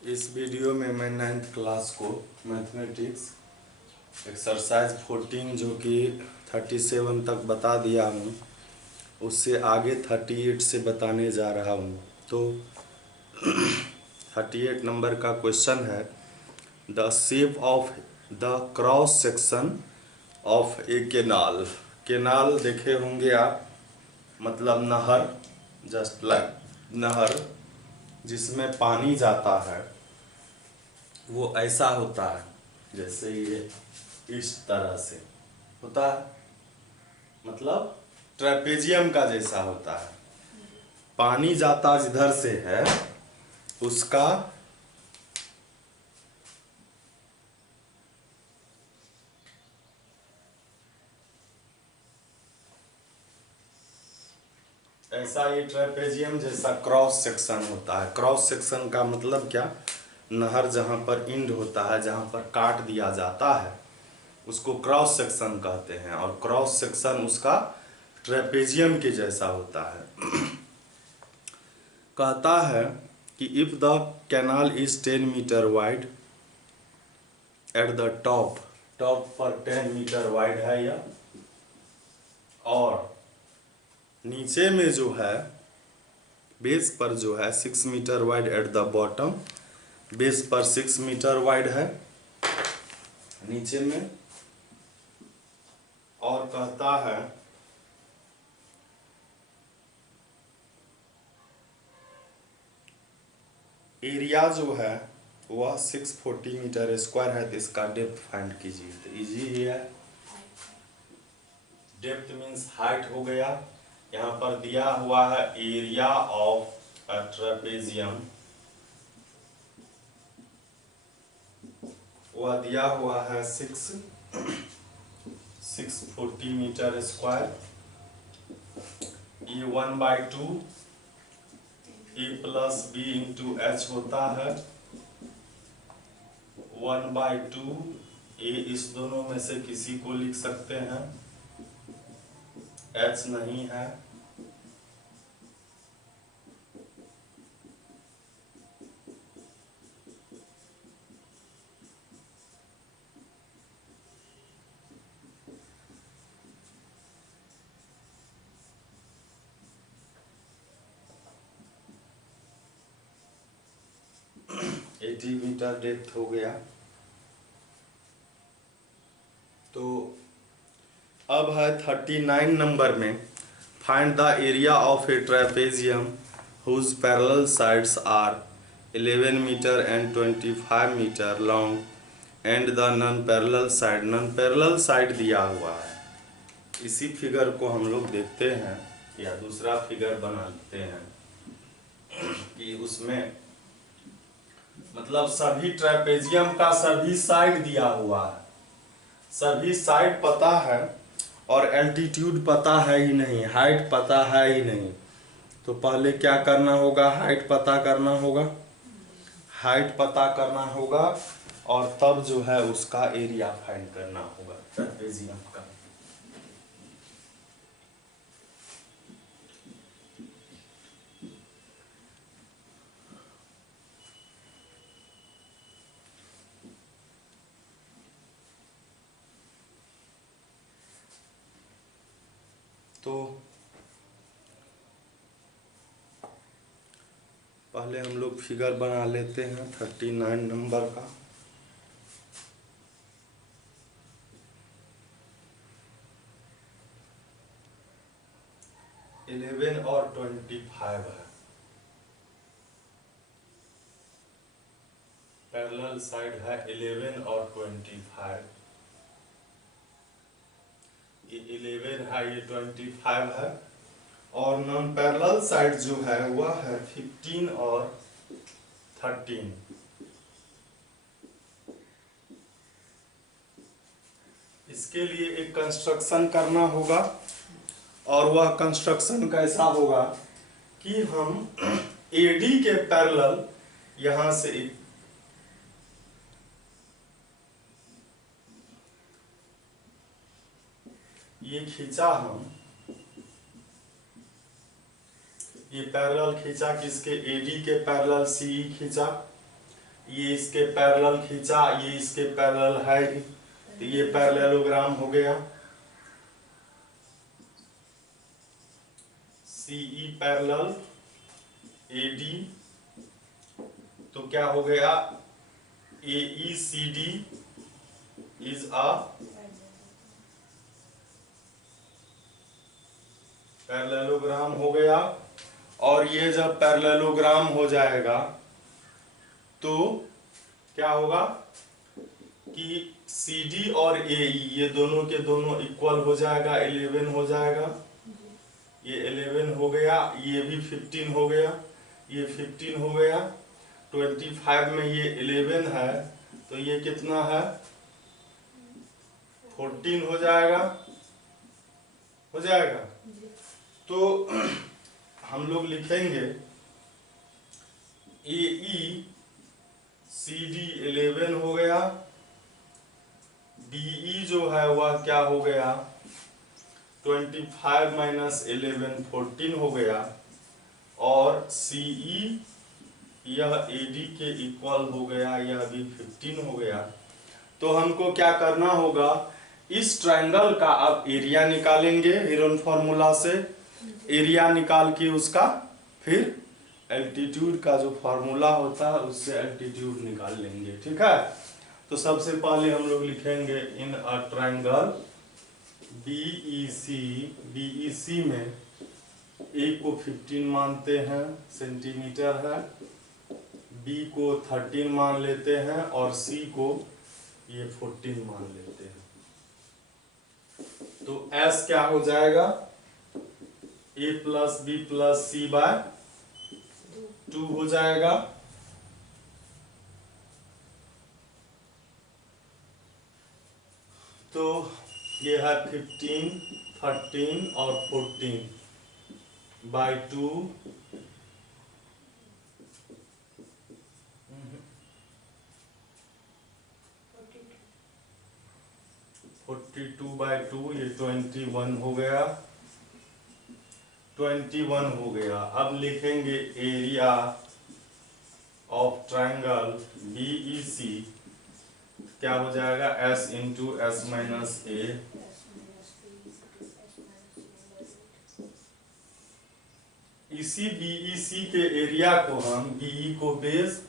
इस वीडियो में मैं 9th क्लास को मैथमेटिक्स एक्सरसाइज 14 जो कि 37 तक बता दिया हूँ, उससे आगे 38 से बताने जा रहा हूँ। तो 38 नंबर का क्वेश्चन है, the shape of the cross section of A canal. Canal देखे होंगे आप, मतलब नहर, जस्ट लाइक नहर जिसमें पानी जाता है, वो ऐसा होता है जैसे ये इस तरह से होता है, मतलब ट्रेपेजियम का जैसा होता है। पानी जाता जिधर से है उसका ऐसा ये ट्रेपेजियम जैसा क्रॉस सेक्शन होता है। क्रॉस सेक्शन का मतलब क्या, नहर जहाँ पर इंड होता है, जहाँ पर काट दिया जाता है, उसको क्रॉस सेक्शन कहते हैं। और क्रॉस सेक्शन उसका ट्रेपेजियम के जैसा होता है। कहता है कि if the canal is 10 metre wide at the top, top पर 10 मीटर वाइड है यह, और नीचे में जो है बेस पर जो है 6 metre wide at the bottom, base पर 6 मीटर वाइड है नीचे में। और कहता है एरिया जो है वह 640 मीटर स्क्वायर है। तो इसका डेप्थ फाइंड कीजिए। तो इजी ही है, डेप्थ मीन्स हाइट हो गया। यहाँ पर दिया हुआ है एरिया ऑफ अ ट्रेपेजियम, वह दिया हुआ है 640 मीटर स्क्वायर। ये 1/2 a plus b into h होता है। 1/2 ए इस दोनों में से किसी को लिख सकते हैं, एच नहीं है। एटी मीटर डेप्थ हो गया। तो अब है 39 नंबर में, find the area of a trapezium whose parallel sides are 11 metre and 25 metre long and the non parallel side. Non parallel side दिया हुआ है। इसी फिगर को हम लोग देखते हैं या दूसरा फिगर बनाते हैं कि उसमें मतलब सभी ट्रेपेजियम का सभी साइड दिया हुआ है, सभी साइड पता है और एल्टीट्यूड पता है ही नहीं, हाइट पता है ही नहीं। तो पहले क्या करना होगा, हाइट पता करना होगा, हाइट पता करना होगा और तब जो है उसका एरिया फाइंड करना होगा ट्रेपेजियम का। तो पहले हम लोग फिगर बना लेते हैं 39 नंबर का। इलेवन और 25 है, पैरेलल साइड है 11 और 25। ये 11 है, ये 25 है, और नॉन पैरेलल साइड जो है वह है 15 और 13। इसके लिए एक कंस्ट्रक्शन करना होगा, और वह कंस्ट्रक्शन कैसा होगा कि हम एडी के पैरेलल यहां से ये खींचा, हम ये पैरेलल खींचा, किसके, एडी के पैरेलल सी खींचा, ये इसके पैरेलल खींचा, ये इसके पैरेलल है ही, तो ये पैरेललोग्राम हो गया। CE पैरेलल AD, तो क्या हो गया, AECD इज अ पैरेललोग्राम हो गया। और ये जब पैरेललोग्राम हो जाएगा तो क्या होगा कि CD और AE ये दोनों के दोनों इक्वल हो जाएगा, 11 हो जाएगा। ये 11 हो गया, ये भी 15 हो गया, ये 15 हो गया। 25 में ये 11 है तो ये कितना है, 14 हो जाएगा, हो जाएगा। तो हम लोग लिखेंगे AECD 11 हो गया, DE जो है वह क्या हो गया, 25 माइनस 11 14 हो गया, और CE यह AD के इक्वल हो गया, यह भी 15 हो गया। तो हमको क्या करना होगा, इस ट्रायंगल का अब एरिया निकालेंगे हेरोन फॉर्मूला से। एरिया निकाल के उसका फिर एल्टीट्यूड का जो फॉर्मूला होता है उससे एल्टीट्यूड निकाल लेंगे, ठीक है। तो सबसे पहले हम लोग लिखेंगे इन अ ट्रायंगल BEC में A को 15 मानते हैं, सेंटीमीटर है, B को 13 मान लेते हैं और C को ये 14 मान लेते हैं। तो S क्या हो जाएगा, A plus B plus C by 2 हो जाएगा। तो ये है 15, 13 और 14 बाय 2, 42 बाय 2, ये 21 हो गया, 21 हो गया। अब लिखेंगे एरिया ऑफ ट्रायंगल BEC क्या हो जाएगा, S into S minus A। इसी BEC के एरिया को हम BE को बेस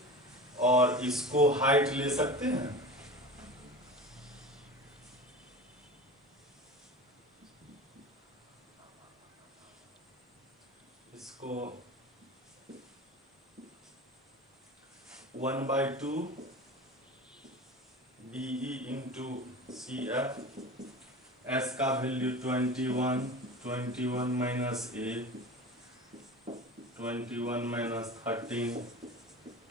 और इसको हाइट ले सकते हैं। इसको 1/2 BE इंटू CF, S का value 21, 21 minus A, 21 minus 13,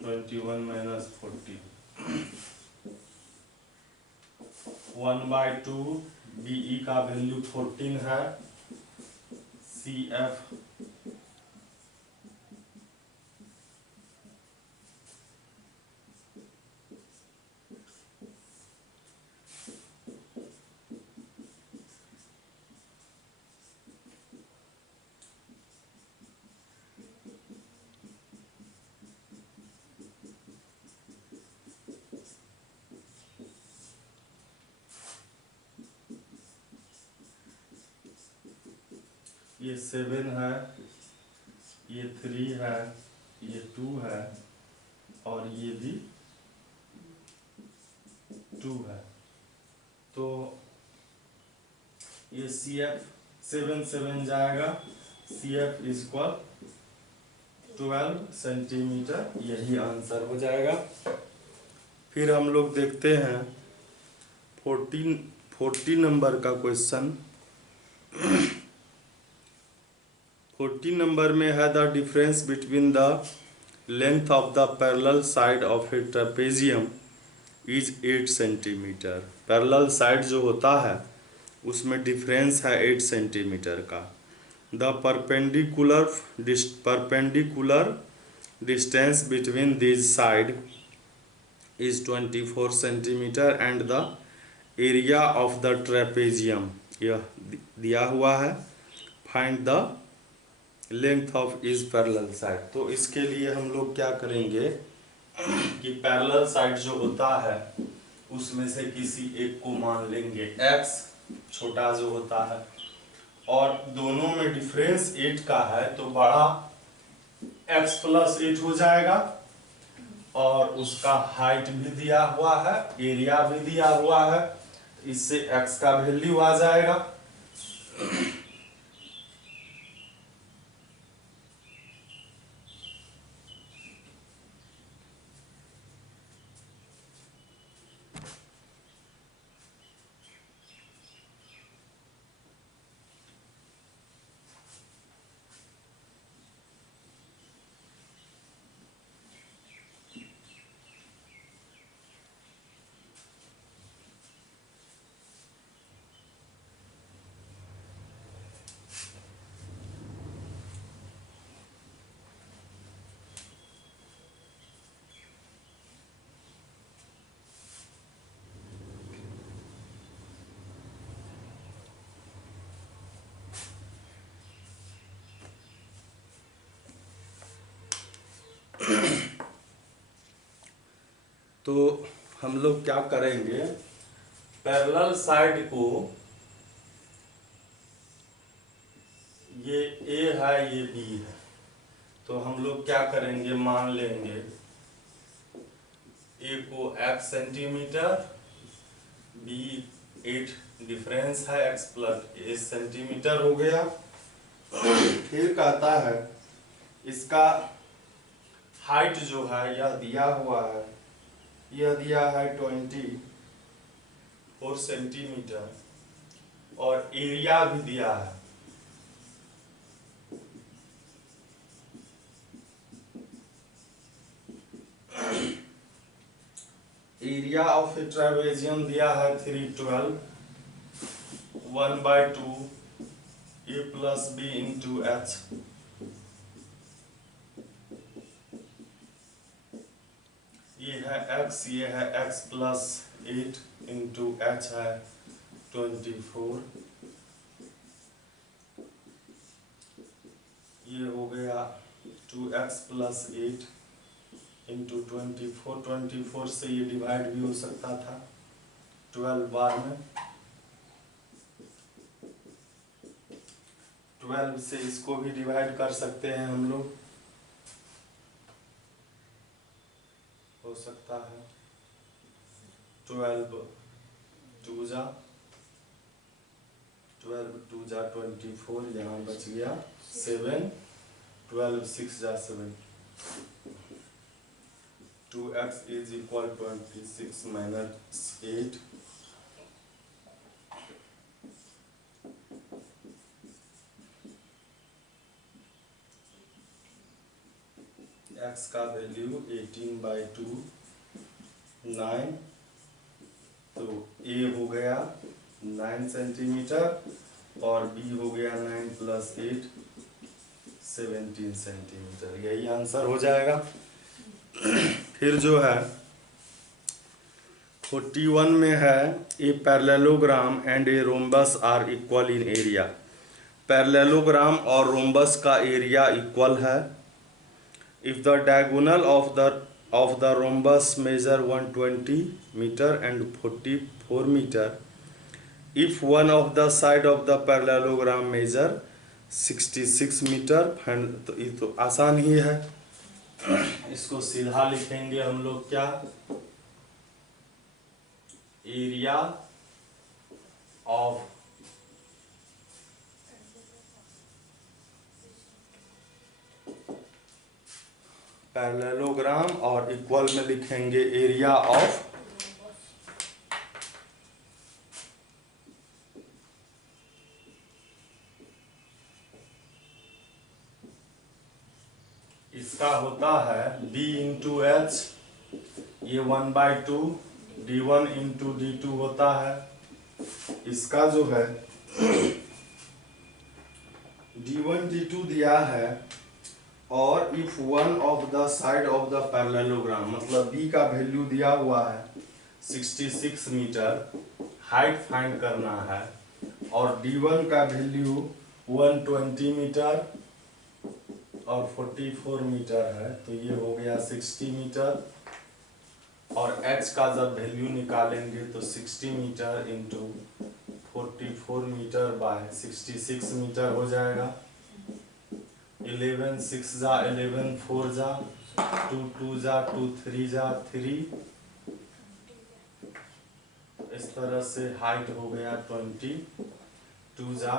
21 minus 40, 1/2 BE का वैल्यू 14 है, CF ये 7 है, ये 3 है, ये 2 है और ये भी 2 है। तो ये CF 7 7 जाएगा, CF इक्वल 12 सेंटीमीटर, यही आंसर हो जाएगा। फिर हम लोग देखते हैं 40 नंबर का क्वेश्चन। 40 नंबर में है the difference between the length of the parallel side of a trapezium is 8 centimetre. Parallel side जो होता है उसमें डिफरेंस है 8 सेंटीमीटर का। The perpendicular distance between this side is 24 centimetre and the area of the trapezium यह दिया हुआ है। Find the length of is parallel side. तो इसके लिए हम लोग क्या करेंगे, कि पैरेलल साइड जो होता है उसमें से किसी एक को मान लेंगे x, छोटा जो होता है, और दोनों में डिफरेंस 8 का है तो बड़ा x प्लस 8 हो जाएगा, और उसका हाइट भी दिया हुआ है, एरिया भी दिया हुआ है, इससे x का वैल्यू आ जाएगा। तो हम लोग क्या करेंगे, पैरेलल साइड को, ये A है ये B है, तो हम लोग क्या करेंगे, मान लेंगे A को x सेंटीमीटर, B 8 डिफरेंस है, x प्लस 8 सेंटीमीटर हो गया। फिर कहता है इसका हाइट जो है यह दिया हुआ है, यह दिया है 24 सेंटीमीटर, और एरिया भी दिया है, एरिया ऑफ ए ट्रापेजियम दिया है 312, 1/2 A plus B into H, ये है x, ये है x प्लस 8 इंटू एच है 24, ये हो गया 2x प्लस 8 इंटू 24 से ये डिवाइड भी हो सकता था 12 बार में, 12 से इसको भी डिवाइड कर सकते हैं हम लोग, हो सकता है 12 2 जा 24, यहाँ बच गया 7, 12 6 जा 7, 2x is equal 26 minus 8, x का वैल्यू 18/2 9, तो A हो गया 9 सेंटीमीटर और B हो गया 9 प्लस 8 17 सेंटीमीटर, यही आंसर हो जाएगा। फिर जो है 41 में है a parallelogram and a rhombus are equal in area, parallelogram और रोम्बस का एरिया इक्वल है। If the diagonal of the rhombus measure 120 meter and 44 meter, if one of the side of the parallelogram measure 66 meter, तो ये तो आसान ही है, इसको सीधा लिखेंगे हम लोग क्या, एरिया ऑफ पैरेललोग्राम और इक्वल में लिखेंगे एरिया ऑफ इसका होता है B इंटू एच, ये 1/2 D1 इंटू D2 होता है, इसका जो है D1 D2 दिया है, और if one of the side of the parallelogram, मतलब B का वैल्यू दिया हुआ है 66 मीटर, हाइट फाइंड करना है, और D1 का वैल्यू 120 मीटर और 44 मीटर है, तो ये हो गया 60 मीटर, और h का जब वैल्यू निकालेंगे तो 60 metre into 44 metre by 66 metre हो जाएगा। 11 6 जा 11 4 जा 2 2 जा 2 3 जा 3। इस तरह से हाइट हो गया 20 2 जा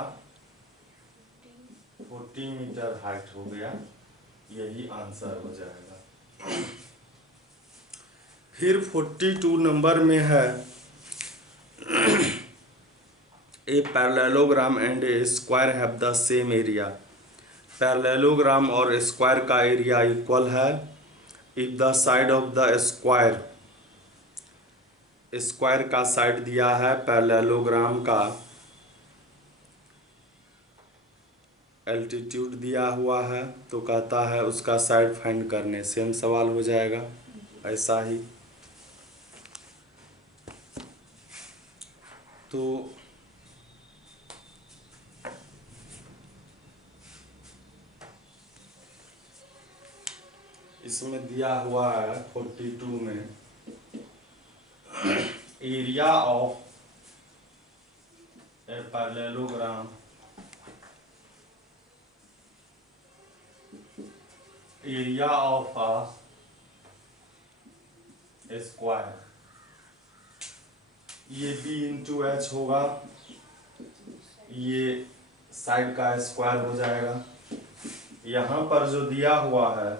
40 मीटर हाइट हो गया। यही आंसर हो जाएगा। फिर 42 नंबर में है a parallelogram and A square have the same area. Parallelogram और स्क्वायर का एरिया इक्वल है if the side of the square, square का साइड दिया है पैरेललोग्राम का एल्टीट्यूड दिया हुआ है, तो कहता है उसका साइड फाइंड करने। सेम सवाल हो जाएगा ऐसा ही। तो इसमें दिया हुआ है 42 में area of a parallelogram, area of a square, ये b इंटू एच होगा, ये साइड का स्क्वायर हो जाएगा। यहाँ पर जो दिया हुआ है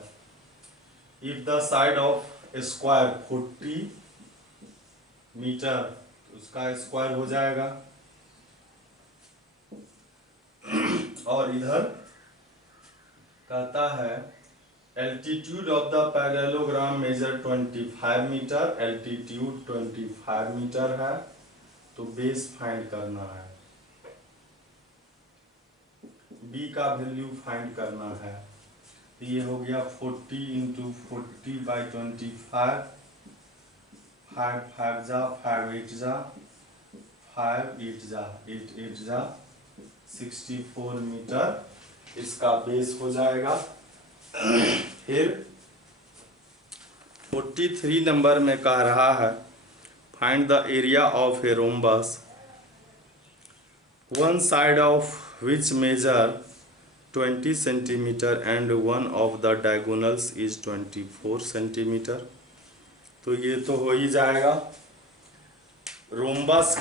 if the side of square 40 metre, उसका स्क्वायर हो जाएगा। और इधर कहता है altitude of the parallelogram measure 25 metre, altitude 25 metre है, तो बेस फाइंड करना है, b का वैल्यू फाइंड करना है। तो ये हो गया 40 इंटू 40 बाई 25, 5 5 जा 5 8 जा 5 8 जा 8 8 जा 64 मीटर इसका बेस हो जाएगा। फिर 43 नंबर में कह रहा है find the area of a rhombus, one side of which measure 20 centimetre and one of the diagonals is 24 centimetre. तो ये तो हो ही जाएगा। रोम्बस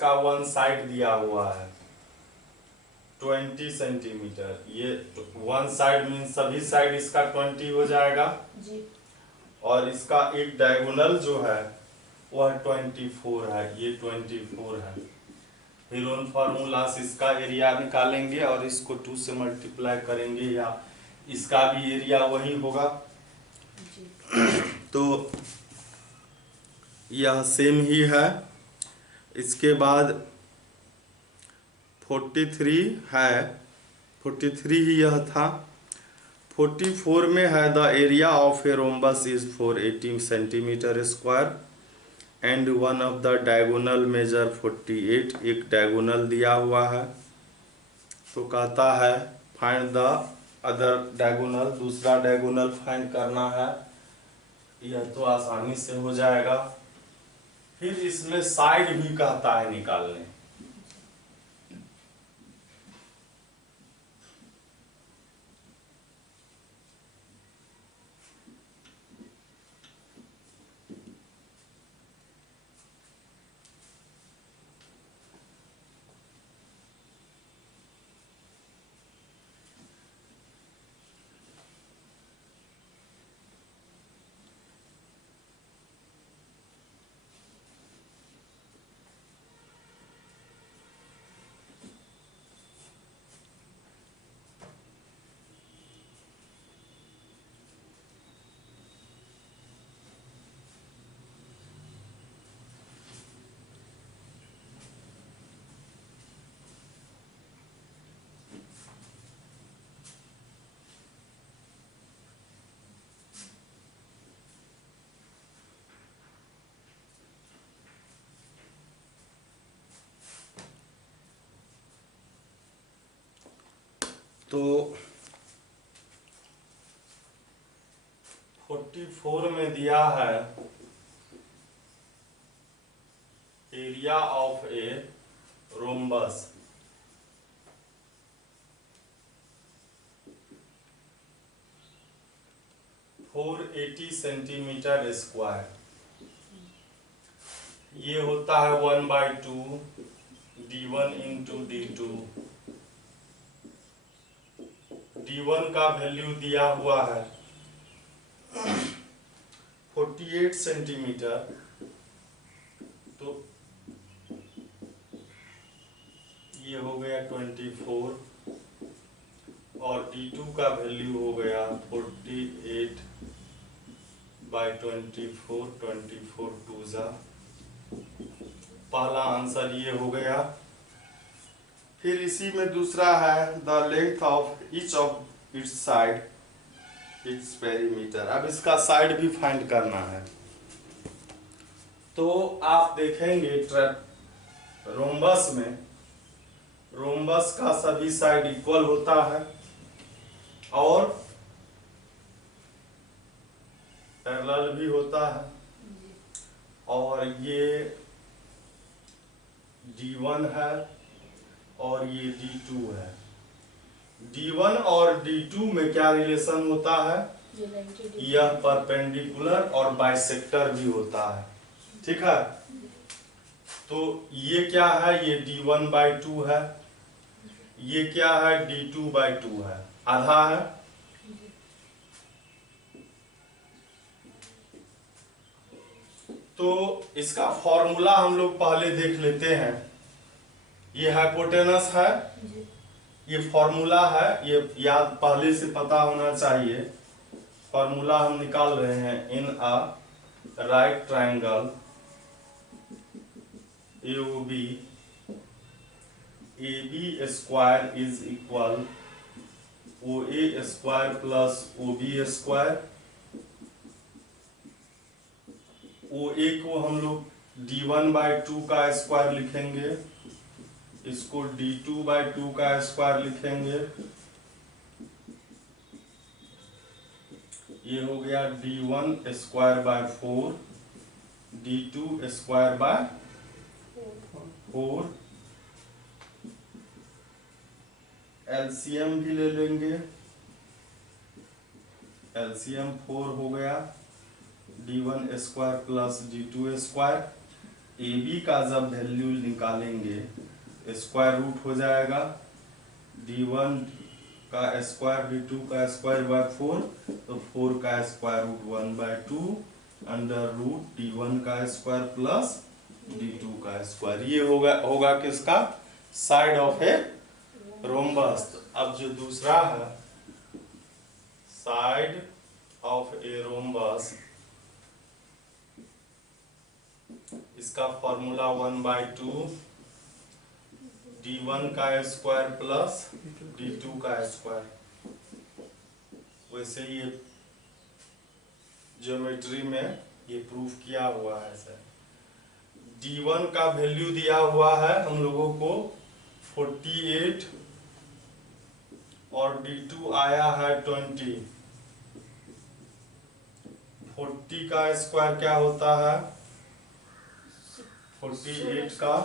का वन साइड दिया हुआ है 20 सेंटीमीटर, ये वन साइड मीन सभी साइड इसका 20 हो जाएगा जी। और इसका एक डायगोनल जो है वह 24 है, ये 24 है। फिर उन फार्मूला से इसका एरिया निकालेंगे और इसको 2 से मल्टीप्लाई करेंगे या इसका भी एरिया वही होगा जी। तो यह सेम ही है। इसके बाद 43 है, 43 ही यह था। 44 में है the area of a rhombus is 480 centimetre square and one of the diagonal measure 48, एक डायगोनल दिया हुआ है, तो कहता है फाइंड द अदर डायगोनल, दूसरा डायगोनल फाइंड करना है। यह तो आसानी से हो जाएगा। फिर इसमें साइड भी कहता है निकालने। तो 44 में दिया है area of a rhombus 480 centimetre square. ये होता है 1/2 d1 इंटू d2। d1 का वैल्यू दिया हुआ है 48 सेंटीमीटर, तो ये हो गया 24 और d2 का वैल्यू हो गया 48 बाई 24, 24 टू जा। पहला आंसर ये हो गया। फिर इसी में दूसरा है the length of its side its perimeter. अब इसका साइड भी फाइंड करना है। तो आप देखेंगे रोम्बस में रोम्बस का सभी साइड इक्वल होता है और पैरेलल भी होता है, और ये d1 है और ये d2 है। d1 और d2 में क्या रिलेशन होता है? यह परपेंडिकुलर और बाइसेक्टर भी होता है, ठीक है। तो ये क्या है? ये d1/2 है, ये क्या है? d2/2 है, आधा है। तो इसका फॉर्मूला हम लोग पहले देख लेते हैं। ये हाइपोटेनस है, ये फॉर्मूला है, ये याद पहले से पता होना चाहिए। फॉर्मूला हम निकाल रहे हैं। In a right triangle AOB AB square is equal OA square plus OB square. OA को हम लोग d1/2 का स्क्वायर लिखेंगे, इसको d2/2 का स्क्वायर लिखेंगे। ये हो गया d1 square by 4, d2 square by 4। LCM भी ले लेंगे, एलसीएम 4 हो गया, d1 square plus d2 square. AB का जब वैल्यू निकालेंगे स्क्वायर रूट हो जाएगा, d1 का स्क्वायर d2 का स्क्वायर बाय 4, तो 4 का square root 1/2 under root d1 का स्क्वायर प्लस d2 का स्क्वायर। ये होगा किसका? Side of a rhombus. अब जो दूसरा है साइड ऑफ ए रोम्बस, इसका फॉर्मूला 1/2 d1 का स्क्वायर प्लस d2 का स्क्वायर। वैसे ये ज्योमेट्री में ये प्रूफ किया हुआ है सर। d1 का वैल्यू दिया हुआ है हम लोगों को 48 और d2 आया है 20। 40 का स्क्वायर क्या होता है? 48 का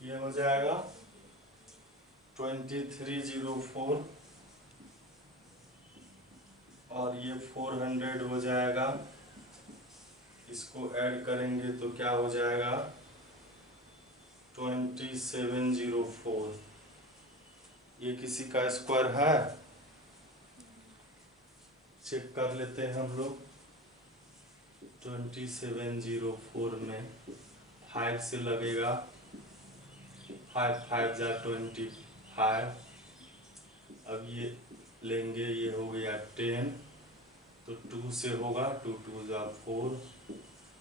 ये हो जाएगा 2304 और ये 400 हो जाएगा। इसको ऐड करेंगे तो क्या हो जाएगा? 2704। ये किसी का स्क्वायर है, चेक कर लेते हैं हम लोग। 2704 में 5 से लगेगा, 5 5 जा 25। अब ये लेंगे, ये हो गया 10, तो 2 से होगा, 2 2 जा 4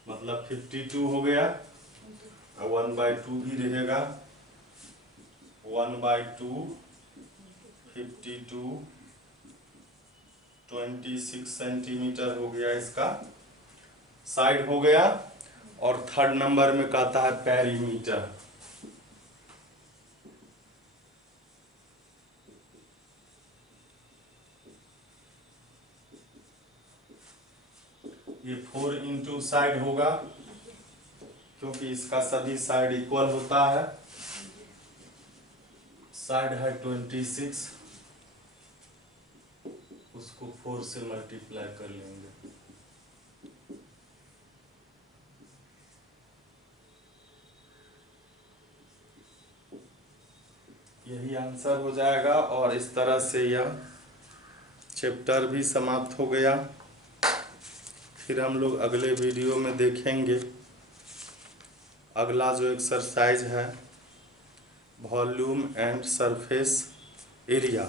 मतलब 52 हो गया, 1/2 भी रहेगा, 1/2 52 26 सेंटीमीटर हो गया इसका साइड हो गया। और थर्ड नंबर में कहता है पेरीमीटर। ये 4 इंटू साइड होगा क्योंकि इसका सभी साइड इक्वल होता है। साइड है 26, उसको 4 से मल्टीप्लाई कर लेंगे। यही आंसर हो जाएगा। और इस तरह से यह चैप्टर भी समाप्त हो गया। फिर हम लोग अगले वीडियो में देखेंगे अगला जो एक्सरसाइज है, वॉल्यूम एंड सरफेस एरिया।